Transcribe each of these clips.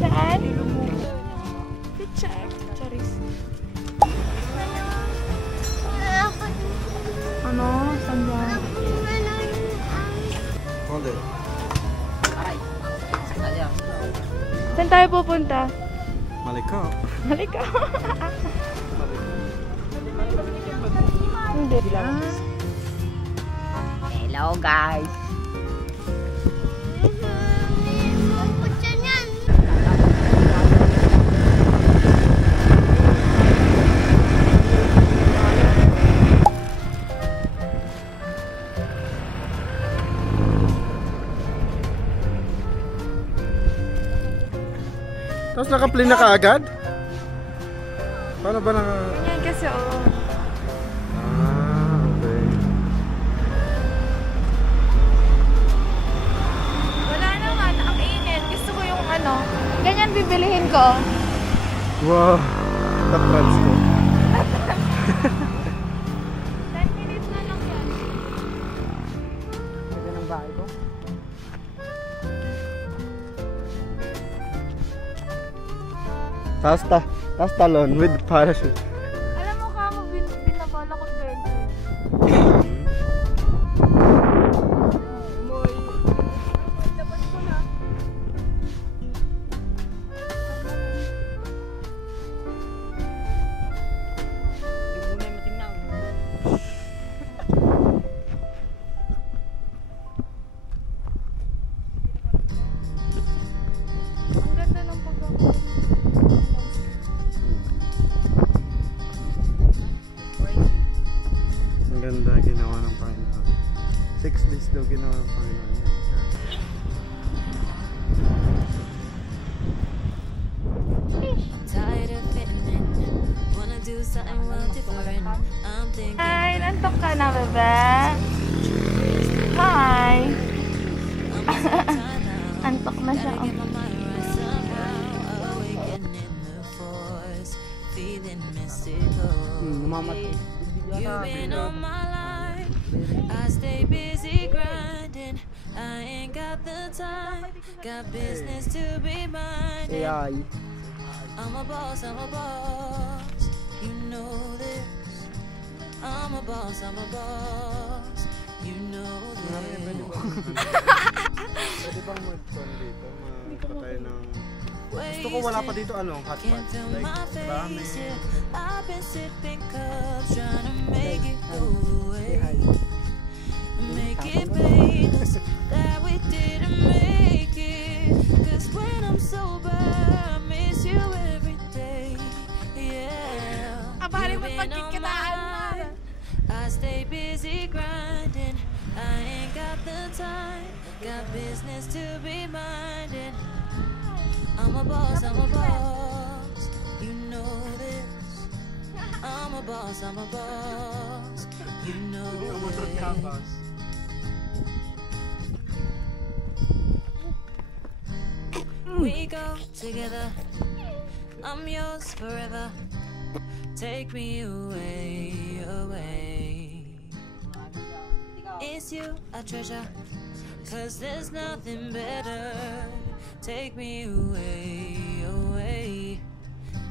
Saan? Check. Charis. Ano? Saan ba? Konde. Saan tayo pupunta? Malikaw. Malikaw. Hindi lang. Hello guys. Tapos naka-play na kaagad? Paano ba naka... Yan kasi oo. Okay. Wala naman. Ang init. Gusto ko yung ano. Ganyan bibilihin ko. Wow. Top runs ko. 10 minutes na lang yan. Ganda ng bahay ko. Tapos talon with parachute. Alam mo ka mo, binabala ko 20. Labas ko na. Hindi muna yung matingnaw. Ang ganda ng pagkakot. Ang ganda ginawa ng Panginoon. 6 days daw ginawa ng Panginoon yan. Tired of fitting in, wanna do something real different. I'm thinking Hi, nantok ka na, bebe? Hi. Antok na siya. get my mind right somehow. Awakening the force, feeling mystical. Mamamatay. You've been on my life, I stay busy grinding. I ain't got the time, got business to be minding. AI. I'm a boss, you know this. I'm a boss, you know this. Pwede bang mag-con dito? Magpatay ng... Gusto ko wala pa dito ano, hot pot. Can't feel Like, my marami. face here. I've been sipping cups, trying to make it go away. Make it painless that we didn't make it. Cause when I'm sober, I miss you every day. Yeah. Abari mo You've been on pagkikitaan my mo. life. I stay busy grinding. I ain't got the time. Got business to be minding. I'm a boss, you know this. I'm a boss, you know this. We go together, I'm yours forever. Take me away, away. It's you I treasure, cause there's nothing better. Take me away, away.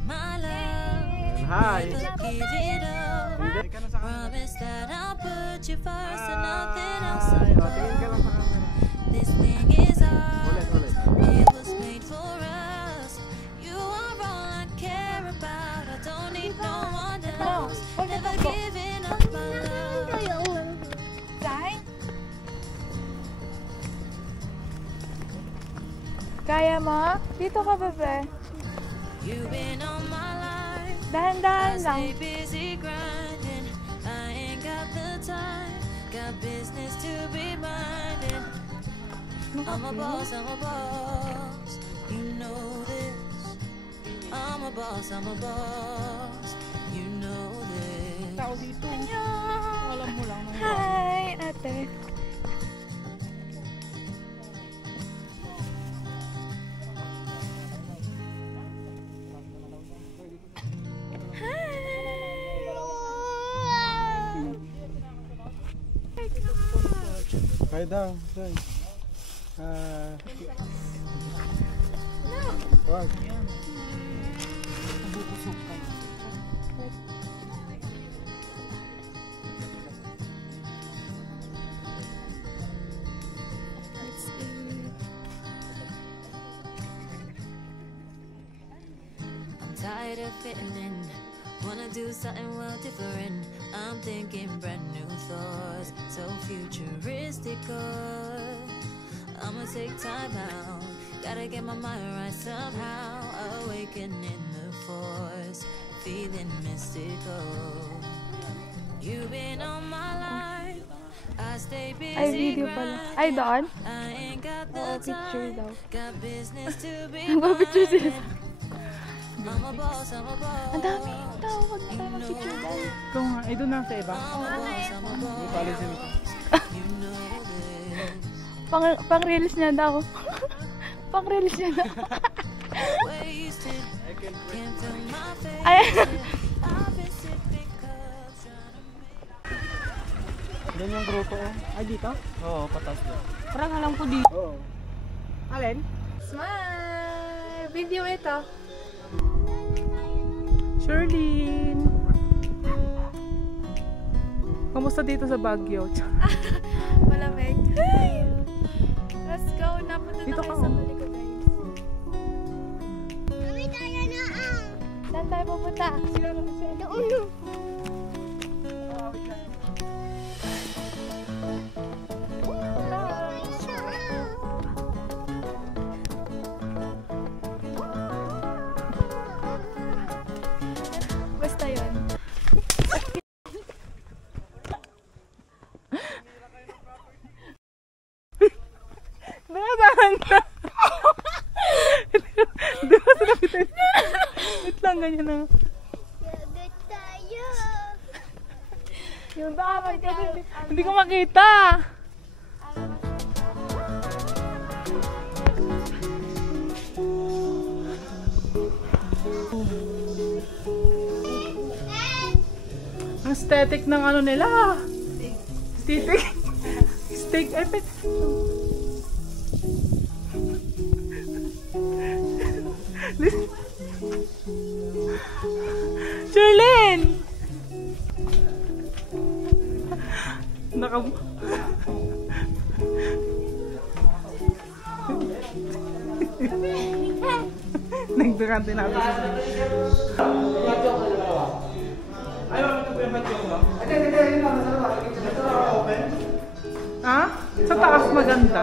My love, Hi. never give it up. Hindi ka na sa camera. Promise that I'll put you first and nothing else Hi. O, tingin ka lang above. sa camera. This thing is ours. Ulit. It was made for us. You are all I care about. I don't need no one else. Never giving up my love. Tay? Kaya mo? Dito ka, bebe. You've been on my life. Dahan-dahan I lang. stay busy grinding. I ain't got the time. Got business to be minding. I'm a boss, you know this. I'm a boss, you know this. Tao dito. Alam mo lang. Hi, ate. Kaya daw. Dahil. Wag. Nabubusog kayo. I'm tired of fitting in. Wanna do something well different. I'm thinking brand new thoughts, so futuristic. I'ma take time out. Gotta get my mind right somehow. Awakening the force, feeling mystical. You've been on my life. I stay busy. Ay, video pala. Ay, doon? I ain't got the Oo, picture time. daw. Got business to be Nagpa-picture sila. I'm a boss, I'm a boss. Ang daming tao. Huwag na tayo mag-picture dahil. Ikaw nga, ay doon na sa iba. I'm a boss, I'm a boss. Policy mo. You know this. Pang-release niya daw. Pang-release niya daw. Wasted. Can't feel my face. Ay. I've been sipping cups trying to make. Yan yung grupo oh. Ay, dito? Oo, patas doon. Parang alam ko dito. Oo. Alin? Smile! Video ito. Sherlyn! Kamusta dito sa Baguio? Malamig. Let's go. Napunta Dito na kayo ka, sa oh. balik ko, guys. Saan tayo pupunta? Doon. Basta yun. Nakatahan ka! Di ba sa nakitin? Wait lang, ganyan na. Yung dapat kasi hindi ko makita. Ang aesthetic ng ano nila. Aesthetic. Steak. Sherlyn! Nagdurante na ako sa ha? Sa taas maganda.